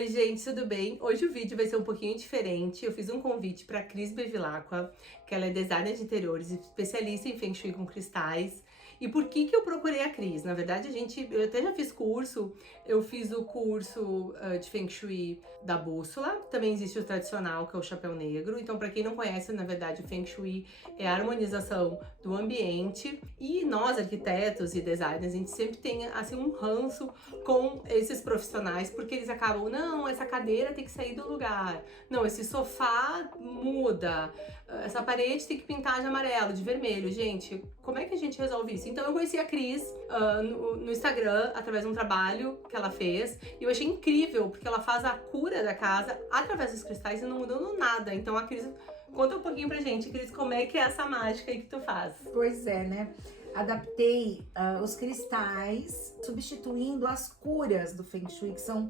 Oi, gente, tudo bem? Hoje o vídeo vai ser um pouquinho diferente. Eu fiz um convite para Cris Bevilacqua, que ela é designer de interiores, especialista em Feng Shui com cristais. E por que eu procurei a Cris? Na verdade, eu até já fiz curso. Eu fiz o curso de Feng Shui da Bússola. Também existe o tradicional, que é o chapéu negro. Então, para quem não conhece, na verdade, o Feng Shui é a harmonização do ambiente. E nós, arquitetos e designers, a gente sempre tem assim um ranço com esses profissionais, porque eles acabam, não, essa cadeira tem que sair do lugar, não, esse sofá muda, essa parede tem que pintar de amarelo, de vermelho. Gente, como é que a gente resolve isso? Então eu conheci a Cris no Instagram, através de um trabalho que ela fez, e eu achei incrível, porque ela faz a cura da casa através dos cristais e não mudando nada. Então a Cris, conta um pouquinho pra gente, Cris, como é que é essa mágica aí que tu faz? Pois é, né? Adaptei os cristais, substituindo as curas do Feng Shui, que são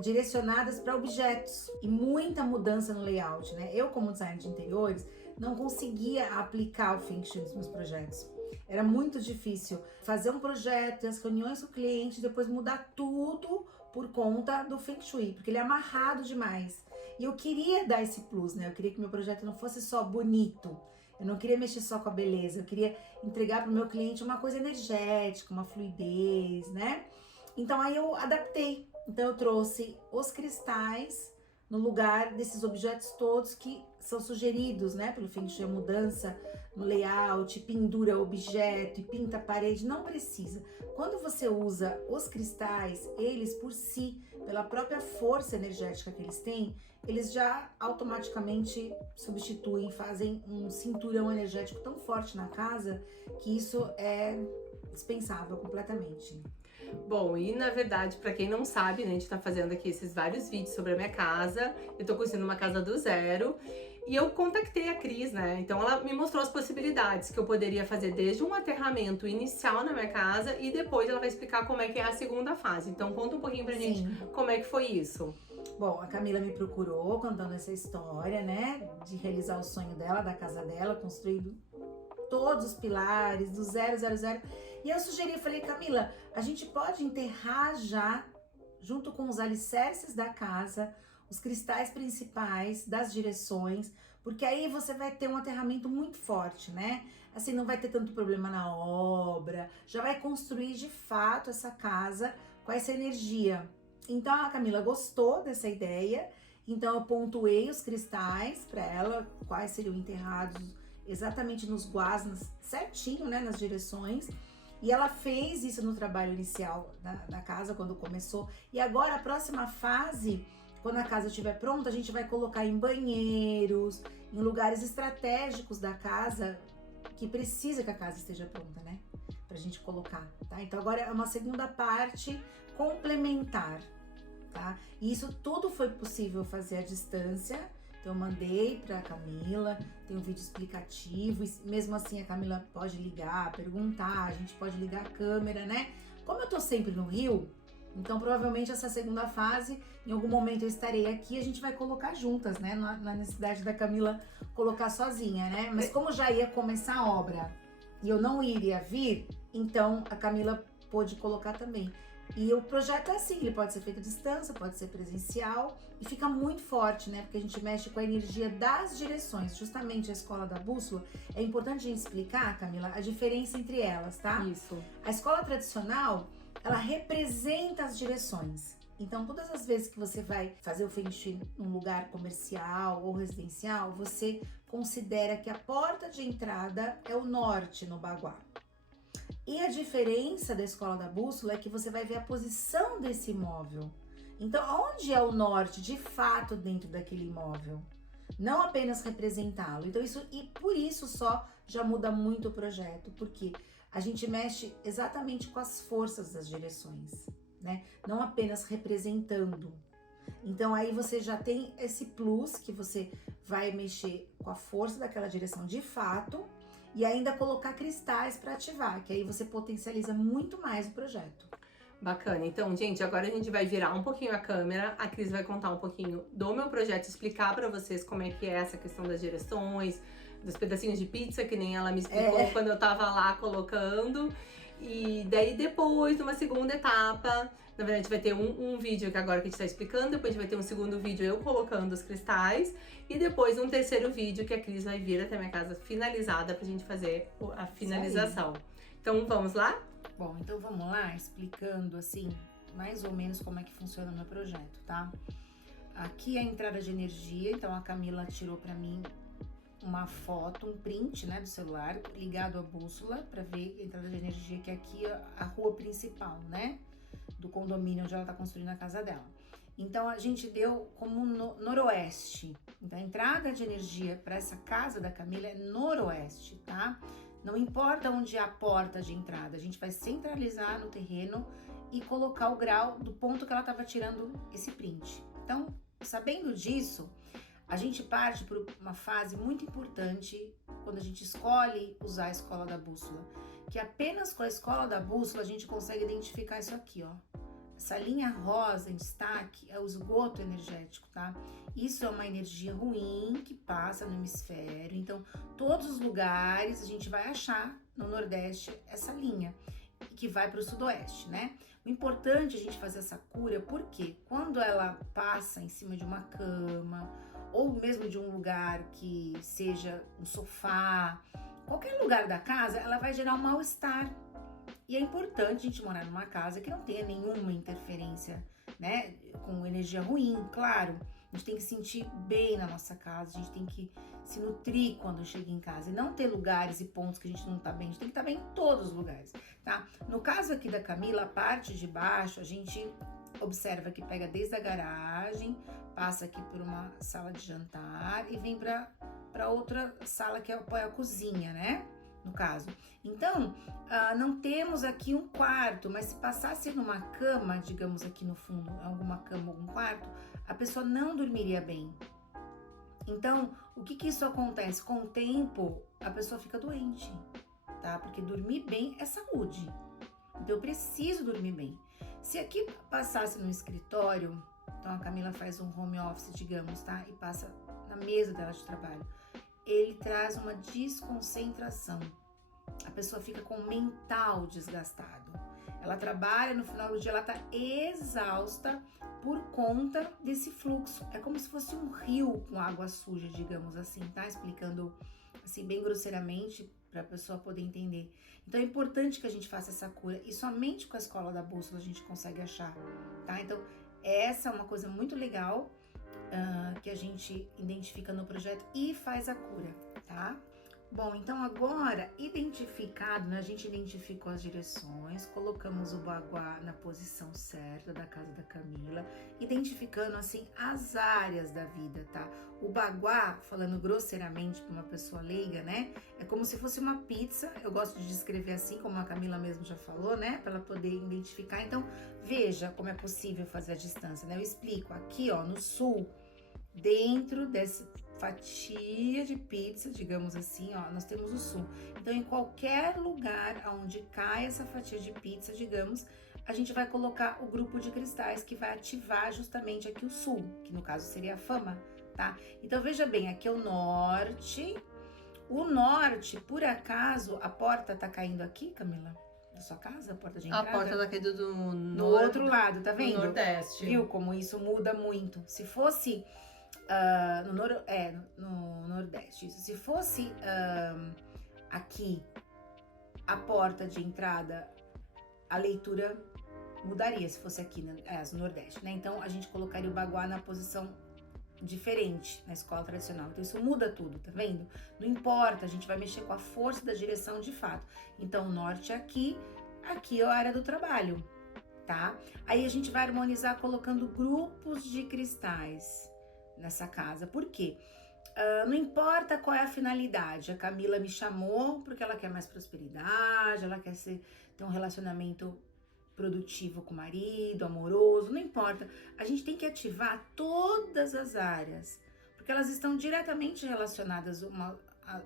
direcionadas para objetos, e muita mudança no layout, né? Eu, como designer de interiores, não conseguia aplicar o Feng Shui nos meus projetos. Era muito difícil fazer um projeto, ter as reuniões com o cliente, depois mudar tudo por conta do Feng Shui, porque ele é amarrado demais. E eu queria dar esse plus, né? Eu queria que meu projeto não fosse só bonito. Eu não queria mexer só com a beleza, eu queria entregar para o meu cliente uma coisa energética, uma fluidez, né? Então aí eu adaptei. Então eu trouxe os cristais no lugar desses objetos todos que são sugeridos, né, pelo Feng Shui, a mudança no layout, pendura objeto e pinta a parede, não precisa. Quando você usa os cristais, eles por si, pela própria força energética que eles têm, eles já automaticamente substituem, fazem um cinturão energético tão forte na casa que isso é dispensável completamente. Bom, e na verdade, pra quem não sabe, né, a gente tá fazendo aqui esses vários vídeos sobre a minha casa. Eu tô construindo uma casa do zero. E eu contactei a Cris, né? Então ela me mostrou as possibilidades que eu poderia fazer desde um aterramento inicial na minha casa e depois ela vai explicar como é que é a segunda fase. Então conta um pouquinho pra gente como é que foi isso. Bom, a Camila me procurou contando essa história, né? De realizar o sonho dela, da casa dela, construindo todos os pilares do 000. E eu sugeri, falei, Camila, a gente pode enterrar já, junto com os alicerces da casa, os cristais principais das direções, porque aí você vai ter um aterramento muito forte, né? Assim, não vai ter tanto problema na obra, já vai construir de fato essa casa com essa energia. Então a Camila gostou dessa ideia, então eu pontuei os cristais para ela, quais seriam enterrados exatamente nos guasnas, certinho, né, nas direções. E ela fez isso no trabalho inicial da casa, quando começou. E agora, a próxima fase, quando a casa estiver pronta, a gente vai colocar em banheiros, em lugares estratégicos da casa, que precisa que a casa esteja pronta, né? Pra gente colocar, tá? Então agora é uma segunda parte complementar, tá? E isso tudo foi possível fazer à distância. Então eu mandei pra Camila, tem um vídeo explicativo, e mesmo assim a Camila pode ligar, perguntar, a gente pode ligar a câmera, né? Como eu tô sempre no Rio, então provavelmente essa segunda fase, em algum momento eu estarei aqui, a gente vai colocar juntas, né? Na necessidade da Camila colocar sozinha, né? Mas como já ia começar a obra e eu não iria vir, então a Camila pôde colocar também. E o projeto é assim, ele pode ser feito à distância, pode ser presencial e fica muito forte, né? Porque a gente mexe com a energia das direções. Justamente a escola da bússola, é importante a gente explicar, Camila, a diferença entre elas, tá? Isso. A escola tradicional, ela representa as direções. Então, todas as vezes que você vai fazer o Feng Shui num lugar comercial ou residencial, você considera que a porta de entrada é o norte no Baguá. E a diferença da escola da bússola é que você vai ver a posição desse imóvel. Então, onde é o norte de fato dentro daquele imóvel? Não apenas representá-lo. Então, isso, e por isso só já muda muito o projeto, porque a gente mexe exatamente com as forças das direções, né? Não apenas representando. Então, aí você já tem esse plus que você vai mexer com a força daquela direção de fato, e ainda colocar cristais para ativar, que aí você potencializa muito mais o projeto. Bacana. Então, gente, agora a gente vai virar um pouquinho a câmera. A Cris vai contar um pouquinho do meu projeto, explicar para vocês como é que é essa questão das direções, dos pedacinhos de pizza, que nem ela me explicou quando eu tava lá colocando. E daí depois, numa segunda etapa, na verdade vai ter um vídeo que agora que a gente tá explicando, depois vai ter um segundo vídeo eu colocando os cristais, e depois um terceiro vídeo que a Cris vai vir até minha casa finalizada pra gente fazer a finalização. Então vamos lá? Bom, então vamos lá, explicando assim, mais ou menos como é que funciona o meu projeto, tá? Aqui é a entrada de energia, então a Camila tirou pra mim uma foto, um print, né, do celular, ligado à bússola, para ver a entrada de energia, que é aqui a rua principal, né, do condomínio onde ela tá construindo a casa dela. Então a gente deu como noroeste. Então a entrada de energia para essa casa da Camila é noroeste, tá? Não importa onde é a porta de entrada, a gente vai centralizar no terreno e colocar o grau do ponto que ela estava tirando esse print. Então, sabendo disso, a gente parte por uma fase muito importante quando a gente escolhe usar a escola da bússola, que apenas com a escola da bússola a gente consegue identificar isso aqui, ó. Essa linha rosa em destaque é o esgoto energético, tá? Isso é uma energia ruim que passa no hemisfério, então todos os lugares a gente vai achar no Nordeste essa linha, que vai para o Sudoeste, né? O importante é a gente fazer essa cura porque quando ela passa em cima de uma cama, ou mesmo de um lugar que seja um sofá, qualquer lugar da casa, ela vai gerar um mal-estar. E é importante a gente morar numa casa que não tenha nenhuma interferência, né, com energia ruim, claro. A gente tem que se sentir bem na nossa casa, a gente tem que se nutrir quando chega em casa e não ter lugares e pontos que a gente não tá bem, a gente tem que estar bem em todos os lugares, tá? No caso aqui da Camila, a parte de baixo, a gente observa que pega desde a garagem, passa aqui por uma sala de jantar e vem para outra sala que apoia a cozinha, né? No caso. Então, não temos aqui um quarto, mas se passasse numa cama, digamos aqui no fundo, alguma cama, algum quarto, a pessoa não dormiria bem. Então, o que isso acontece? Com o tempo, a pessoa fica doente, tá? Porque dormir bem é saúde. Então, eu preciso dormir bem. Se aqui passasse no escritório, então a Camila faz um home office, digamos, tá? E passa na mesa dela de trabalho. Ele traz uma desconcentração. A pessoa fica com o mental desgastado. Ela trabalha, no final do dia ela tá exausta por conta desse fluxo. É como se fosse um rio com água suja, digamos assim, tá? Explicando assim bem grosseiramente para a pessoa poder entender. Então é importante que a gente faça essa cura e somente com a escola da bússola a gente consegue achar, tá? Então essa é uma coisa muito legal que a gente identifica no projeto e faz a cura, tá? Bom, então agora, identificado, né, a gente identificou as direções, colocamos o baguá na posição certa da casa da Camila, identificando, assim, as áreas da vida, tá? O baguá, falando grosseiramente para uma pessoa leiga, né, é como se fosse uma pizza, eu gosto de descrever assim, como a Camila mesmo já falou, né, para ela poder identificar. Então, veja como é possível fazer a distância, né? Eu explico aqui, ó, no sul, dentro dessa fatia de pizza, digamos assim, ó, nós temos o sul. Então, em qualquer lugar onde cai essa fatia de pizza, digamos, a gente vai colocar o grupo de cristais que vai ativar justamente aqui o sul, que no caso seria a fama, tá? Então, veja bem, aqui é o norte. O norte, por acaso, a porta tá caindo aqui, Camila? Da sua casa, a porta de entrada? A porta tá caindo do outro lado, tá vendo? Do Nordeste. Viu como isso muda muito? Se fosse no Nordeste. Se fosse aqui a porta de entrada, a leitura mudaria se fosse aqui no Nordeste, né? Então a gente colocaria o baguá na posição diferente na escola tradicional. Então isso muda tudo, tá vendo? Não importa, a gente vai mexer com a força da direção de fato. Então o norte é aqui é a área do trabalho, tá? Aí a gente vai harmonizar colocando grupos de cristais nessa casa. Por quê? Não importa qual é a finalidade. A Camila me chamou porque ela quer mais prosperidade, ela quer ter um relacionamento produtivo com o marido, amoroso, não importa. A gente tem que ativar todas as áreas, porque elas estão diretamente relacionadas uma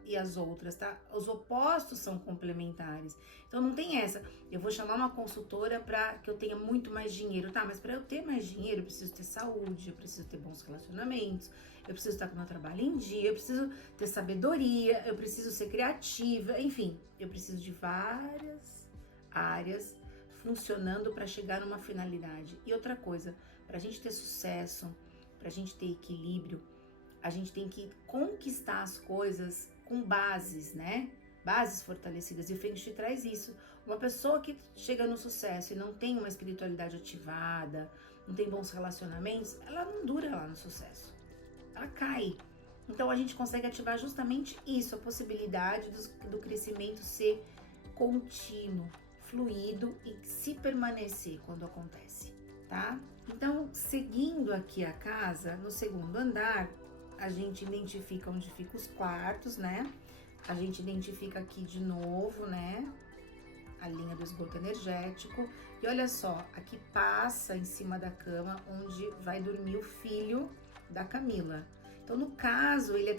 e as outras, tá? Os opostos são complementares. Então não tem essa. Eu vou chamar uma consultora para que eu tenha muito mais dinheiro, tá? Mas para eu ter mais dinheiro, eu preciso ter saúde, eu preciso ter bons relacionamentos, eu preciso estar com o meu trabalho em dia, eu preciso ter sabedoria, eu preciso ser criativa, enfim, eu preciso de várias áreas funcionando para chegar numa finalidade. E outra coisa, para a gente ter sucesso, para a gente ter equilíbrio, a gente tem que conquistar as coisas com bases, né? Bases fortalecidas. E o Feng Shui traz isso. Uma pessoa que chega no sucesso e não tem uma espiritualidade ativada, não tem bons relacionamentos, ela não dura lá no sucesso. Ela cai. Então a gente consegue ativar justamente isso, a possibilidade do crescimento ser contínuo, fluido e se permanecer quando acontece, tá? Então, seguindo aqui a casa, no segundo andar, a gente identifica onde ficam os quartos, né? A gente identifica aqui de novo, né? A linha do esgoto energético. E olha só, aqui passa em cima da cama onde vai dormir o filho da Camila. Então, no caso, ele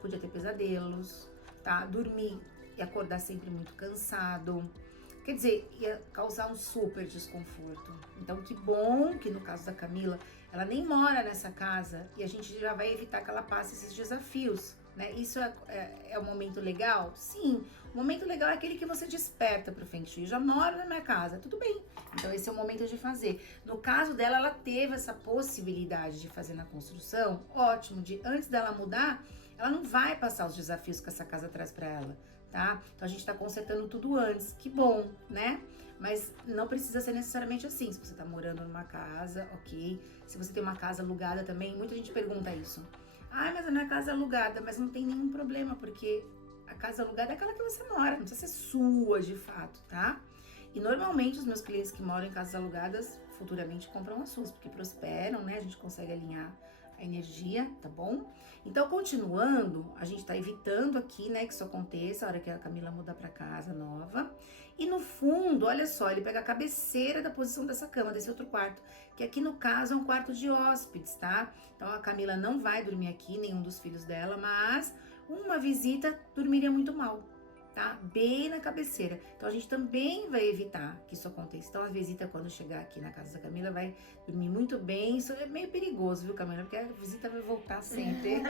podia ter pesadelos, tá? Dormir e acordar sempre muito cansado. Quer dizer, ia causar um super desconforto. Então, que bom que no caso da Camila, ela nem mora nessa casa e a gente já vai evitar que ela passe esses desafios, né? Isso é um momento legal? Sim, o momento legal é aquele que você desperta pro Feng Shui. Já moro na minha casa, tudo bem. Então, esse é o momento de fazer. No caso dela, ela teve essa possibilidade de fazer na construção, ótimo, antes dela mudar, ela não vai passar os desafios que essa casa traz para ela. Tá? Então a gente tá consertando tudo antes, que bom, né? Mas não precisa ser necessariamente assim. Se você tá morando numa casa, ok. Se você tem uma casa alugada também, muita gente pergunta isso. Ah, mas a minha casa é alugada, mas não tem nenhum problema, porque a casa alugada é aquela que você mora, não precisa ser sua de fato, tá? E normalmente os meus clientes que moram em casas alugadas futuramente compram as suas, porque prosperam, né? A gente consegue alinhar a energia, tá bom? Então, continuando, a gente tá evitando aqui, né, que isso aconteça a hora que a Camila mudar pra casa nova. E no fundo, olha só, ele pega a cabeceira da posição dessa cama, desse outro quarto, que aqui no caso é um quarto de hóspedes, tá? Então, a Camila não vai dormir aqui, nenhum dos filhos dela, mas uma visita dormiria muito mal, tá? Bem na cabeceira. Então, a gente também vai evitar que isso aconteça. Então, a visita, quando chegar aqui na casa da Camila, vai dormir muito bem. Isso é meio perigoso, viu, Camila? Porque a visita vai voltar sempre.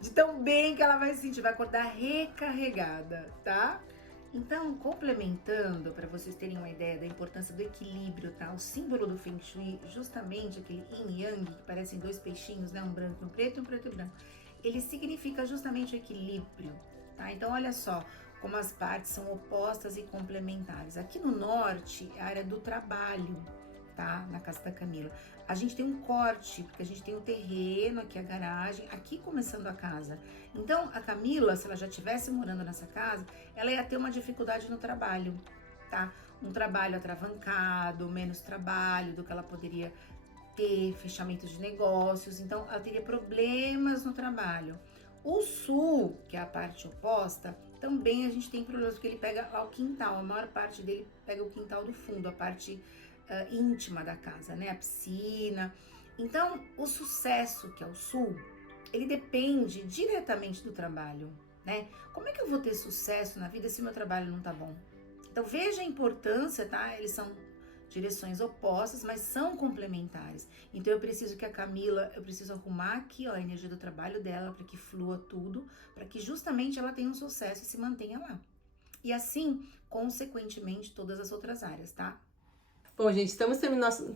De tão bem que ela vai sentir, vai acordar recarregada, tá? Então, complementando, para vocês terem uma ideia da importância do equilíbrio, tá? O símbolo do Feng Shui, justamente aquele yin e yang, que parecem dois peixinhos, né? Um branco e um preto e branco. Ele significa justamente o equilíbrio. Tá? Então, olha só como as partes são opostas e complementares. Aqui no norte é a área do trabalho, tá? Na casa da Camila. A gente tem um corte, porque a gente tem o terreno, aqui a garagem, aqui começando a casa. Então, a Camila, se ela já estivesse morando nessa casa, ela ia ter uma dificuldade no trabalho, tá? Um trabalho atravancado, menos trabalho do que ela poderia ter, fechamento de negócios. Então, ela teria problemas no trabalho. O sul, que é a parte oposta, também a gente tem problemas, porque ele pega lá o quintal, a maior parte dele pega o quintal do fundo, a parte íntima da casa, né? A piscina. Então, o sucesso, que é o sul, ele depende diretamente do trabalho, né? Como é que eu vou ter sucesso na vida se meu trabalho não tá bom? Então, veja a importância, tá? Eles são direções opostas, mas são complementares. Então, eu preciso que a Camila, eu preciso arrumar aqui, ó, a energia do trabalho dela, para que flua tudo, para que justamente ela tenha um sucesso e se mantenha lá. E assim, consequentemente, todas as outras áreas, tá? Bom, gente, estamos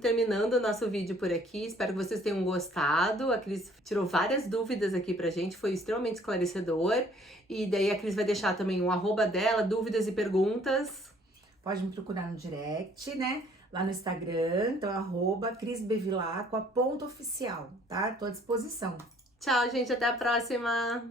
terminando o nosso vídeo por aqui. Espero que vocês tenham gostado. A Cris tirou várias dúvidas aqui pra gente, foi extremamente esclarecedor. E daí a Cris vai deixar também o arroba dela, dúvidas e perguntas. Pode me procurar no direct, né? Lá no Instagram, então @crisbevilacqua.oficial, tá? Tô à disposição. Tchau, gente, até a próxima!